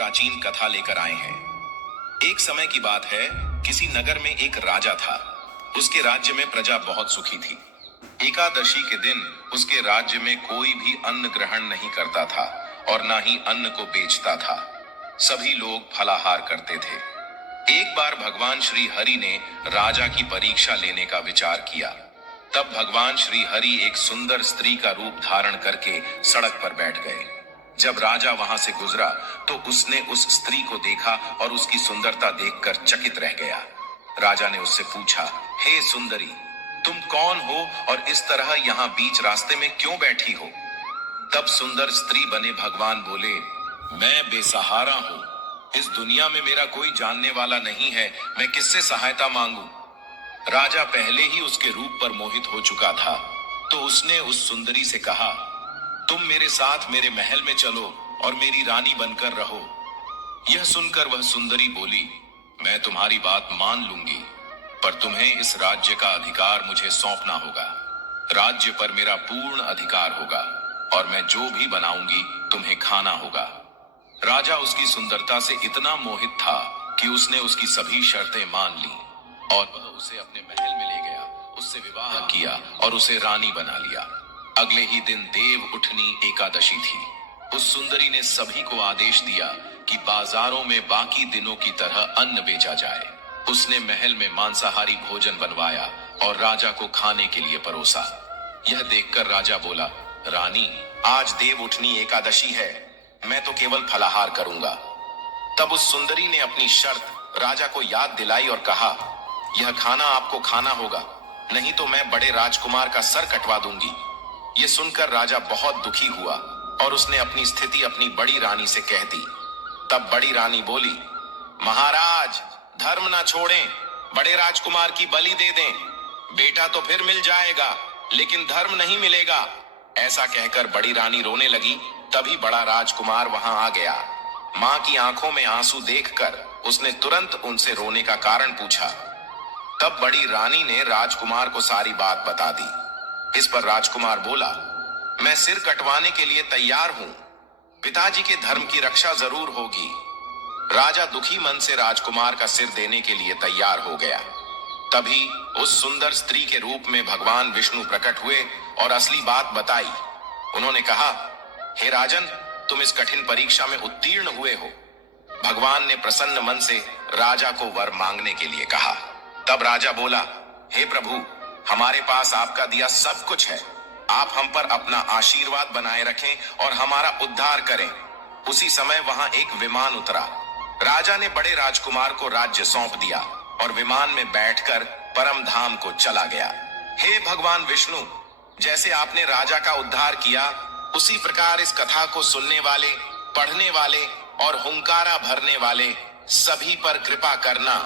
प्राचीन कथा लेकर आए हैं। एक समय की बात है, किसी नगर में एक राजा था। उसके राज्य में प्रजा बहुत सुखी थी। एकादशी के दिन उसके राज्य में कोई भी अन्न ग्रहण नहीं करता था और ना ही अन्न को बेचता था। सभी लोग फलाहार करते थे। एक बार भगवान श्री हरि ने राजा की परीक्षा लेने का विचार किया। तब भगवान श्री हरि एक सुंदर स्त्री का रूप धारण करके सड़क पर बैठ गए। जब राजा वहां से गुजरा तो उसने उस स्त्री को देखा और उसकी सुंदरता देखकर चकित रह गया। राजा ने उससे पूछा, हे सुंदरी, तुम कौन हो और इस तरह यहाँ बीच रास्ते में क्यों बैठी हो? तब सुंदर स्त्री बने भगवान बोले, मैं बेसहारा हूँ। इस दुनिया में मेरा कोई जानने वाला नहीं है, मैं किससे सहायता मांगू? राजा पहले ही उसके रूप पर मोहित हो चुका था, तो उसने उस सुंदरी से कहा, तुम मेरे साथ मेरे महल में चलो और मेरी रानी बनकर रहो। यह सुनकर वह सुंदरी बोली, मैं तुम्हारी बात मान लूंगी, पर तुम्हें इस राज्य का अधिकार मुझे सौंपना होगा। राज्य पर मेरा पूर्ण अधिकार होगा और मैं जो भी बनाऊंगी तुम्हें खाना होगा। राजा उसकी सुंदरता से इतना मोहित था कि उसने उसकी सभी शर्तें मान ली और वह उसे अपने महल में ले गया, उससे विवाह किया और उसे रानी बना लिया। अगले ही दिन देव उठनी एकादशी थी। उस सुंदरी ने सभी को आदेश दिया कि बाजारों में बाकी दिनों की तरह अन्न बेचा जाए। उसने महल में मांसाहारी भोजन बनवाया और राजा को खाने के लिए परोसा। यह देखकर राजा बोला, रानी, आज देव उठनी एकादशी है, मैं तो केवल फलाहार करूंगा। तब उस सुंदरी ने अपनी शर्त राजा को याद दिलाई और कहा, यह खाना आपको खाना होगा, नहीं तो मैं बड़े राजकुमार का सर कटवा दूंगी। ये सुनकर राजा बहुत दुखी हुआ और उसने अपनी स्थिति अपनी बड़ी रानी से कह दी। तब बड़ी रानी बोली, महाराज, धर्म ना छोड़ें, बड़े राजकुमार की बलि दे दें। बेटा तो फिर मिल जाएगा, लेकिन धर्म नहीं मिलेगा। ऐसा कहकर बड़ी रानी रोने लगी। तभी बड़ा राजकुमार वहां आ गया। मां की आंखों में आंसू देखकर उसने तुरंत उनसे रोने का कारण पूछा। तब बड़ी रानी ने राजकुमार को सारी बात बता दी। इस पर राजकुमार बोला, मैं सिर कटवाने के लिए तैयार हूं, पिताजी के धर्म की रक्षा जरूर होगी। राजा दुखी मन से राजकुमार का सिर देने के लिए तैयार हो गया। तभी उस सुंदर स्त्री के रूप में भगवान विष्णु प्रकट हुए और असली बात बताई। उन्होंने कहा, हे राजन, तुम इस कठिन परीक्षा में उत्तीर्ण हुए हो। भगवान ने प्रसन्न मन से राजा को वर मांगने के लिए कहा। तब राजा बोला, हे प्रभु, हमारे पास आपका दिया सब कुछ है, आप हम पर अपना आशीर्वाद बनाए रखें और हमारा उद्धार करें। उसी समय वहां एक विमान उतरा। राजा ने बड़े राजकुमार को राज्य सौंप दिया और विमान में बैठकर परम धाम को चला गया। हे भगवान विष्णु, जैसे आपने राजा का उद्धार किया, उसी प्रकार इस कथा को सुनने वाले, पढ़ने वाले और हुंकारा भरने वाले सभी पर कृपा करना।